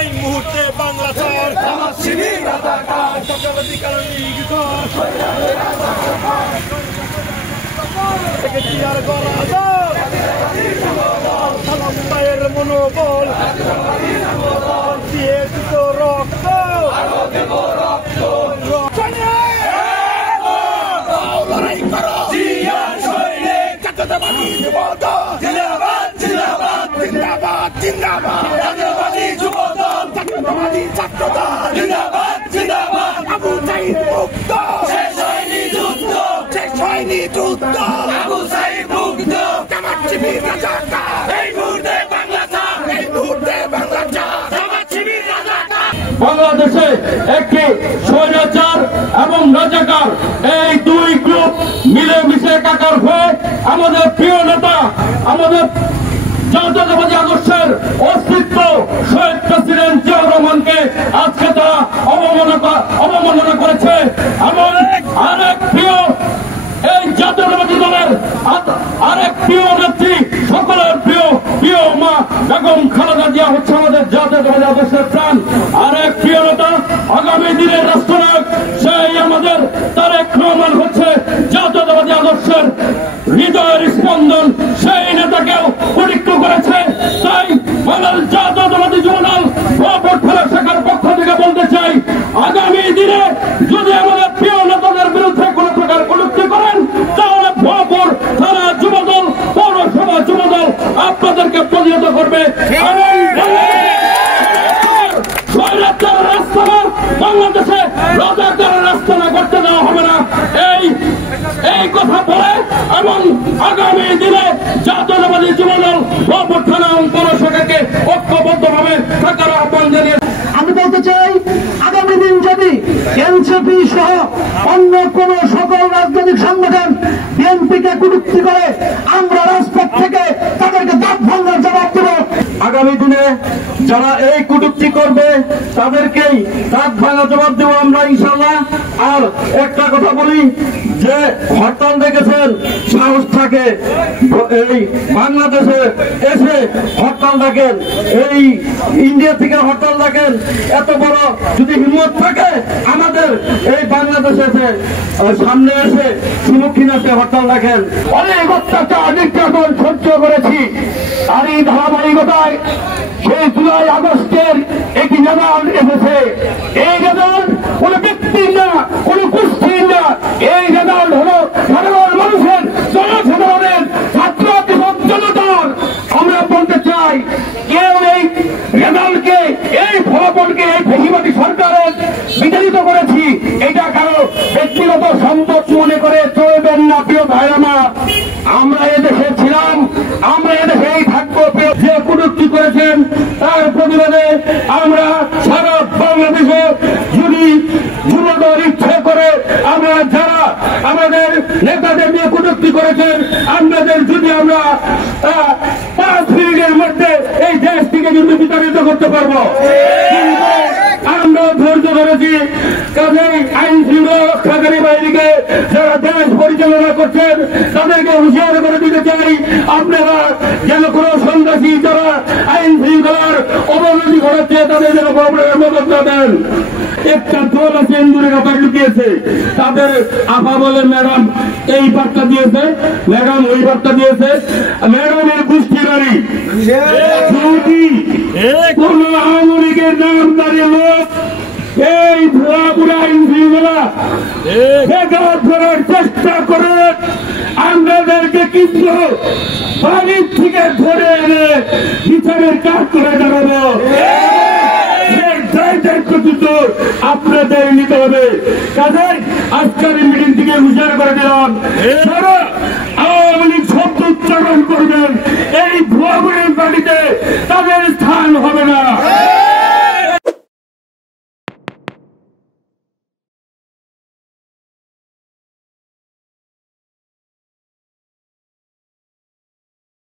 এই মুহূর্তে বাংলা ছাড় মনোবল দিয়ে রক্ত বাংলাদেশে একটি স্বৈরাচার এবং রাজাকার এই দুই গ্রুপ মিলেমিশে একাকার হয়ে আমাদের প্রিয় নেতা আমাদের জাতীয়তাবাদী আদর্শের অস্তিত্ব শহীদ প্রেসিডেন্ট জিয়াউর রহমানকে আজকে তারা অবমাননা করেছে এবং আরেক প্রিয় এই জাতীয়তাবাদী দলের আরেক প্রিয় নেত্রী সকলের প্রিয় মা বেগম খালেদা জিয়া হচ্ছে আমাদের জাতীয়তাবাদী আদর্শের প্রাণ। আরেক প্রিয় নেতা আগামী দিনের রাষ্ট্রনায়ক সেই আমাদের তারেক রহমান হচ্ছে জাতীয়তাবাদী আদর্শের হৃদয়ের স্পন্দন। সেই নেতাকেও পরীক্ষা করেছে। তাই বাংলাদেশ জাতীয়তাবাদী যুবদল ভোট ফেলা শাখার পক্ষ থেকে বলতে চাই, আগামী দিনে যদি আমাদের প্রিয় নেতাদের বিরুদ্ধে কোন প্রকার কটূক্তি করেন তাহলে ভোপুর থানা যুবদল পৌরসভা যুবদল আপনাদেরকে প্রতিহত করবে। বাংলাদেশে রাজাকারের রাস্তা করতে দেওয়া হবে না এই কথা বলে এবং আগামী দিনে জাতীয়তাবাদী যুবদল ভোপুর থানা এবং পৌরসভাকে ঐক্যবদ্ধভাবে থাকার আহ্বান জানিয়ে আমি বলতে চাই, আগামী দিন যদি এনসিপি সহ অন্য কোন সকল রাজনৈতিক সংগঠন বিএনপিকে কটূক্তি করে আমরা রাজপথ থেকে তাদেরকে দাঁত ভাঙার জবাব দেব। আগামী দিনে যারা এই কটূক্তি করবে তাদেরকেই দাঁত ভাঙা জবাব দেব আমরা ইনশাল্লাহ। আর একটা কথা বলি যে হরতাল দেখেছেন, সাহস থাকে এই বাংলাদেশে এসে হরতাল দেখেন, এই ইন্ডিয়া থেকে হরতাল দেখেন, এত বড় যদি হিম্মত থাকে আমাদের এই বাংলাদেশে এসে সামনে এসে সম্মুখীন এসে হরতাল দেখেন। অনেক অত্যাচার নির্যাতন সহ্য করেছি, আর এই ধারাবাহিকতায় সেই জুলাই আগস্টের একটি রেজাল্ট এসেছে। এই রেজাল্ট কোন ব্যক্তির না, কোন গোষ্ঠীর না, এই রেজাল্ট হল সাধারণ মানুষের, জনসাধারণের, ছাত্র কৃষক জনতার। আমরা বলতে চাই, কেউ এই রেজাল্টকে, এই ফলাফলকে এই ফেসিবাদী সরকারের বিতাড়িত করেছি এটা কারো ব্যক্তিগত সম্পদ মনে করে চলবেন না। প্রিয় ভাইরামা, আমরা এদেশে ছিলাম, আমরা এদেশেই থাকবো। যে কটূক্তি করেছেন তার প্রতিবাদে আমরা সারা বাংলাদেশে যদি যুবদল ইচ্ছে করে আমরা যারা আমাদের নেতাদের নিয়ে কটূক্তি করেছেন আপনাদের যদি আমরা 5 মিনিটের মধ্যে এই দেশ থেকে কিন্তু বিতাড়িত করতে পারবো। আমরা ধৈর্য ধরেছি। কাজেই আইন শৃঙ্খলা রক্ষাকারী বাহিনীকে যারা দেশ পরিচালনা করছেন তাদেরকে হুঁশিয়ার করে দিতে চাই, আপনারা যেন কোন সন্ত্রাসী যারা আইন শৃঙ্খলার অবনতি ঘটাচ্ছে তাদের যেন মদত না দেন। একটা দল আছে ইন্দুরের ব্যাপার লুকিয়েছে, তাদের আপা বলে ম্যাডাম এই বার্তা দিয়েছে, ম্যাডাম ওই বার্তা দিয়েছে। ম্যাডামের গোষ্ঠী বাড়ি যদি কোন আওয়ামী লীগের নামধারী লোক এই ভুয়া বুড়া ইন্দ্রিয়গুলা বেকার করার চেষ্টা করে আমাদেরকে কিন্তু বাড়ির থেকে ধরে এনে বিচারের কাজ করে দাঁড়াবো। আপনাদের নিতে হবে। কাজে আজকের মিটিং থেকে হুঁশিয়ার করে দিলাম,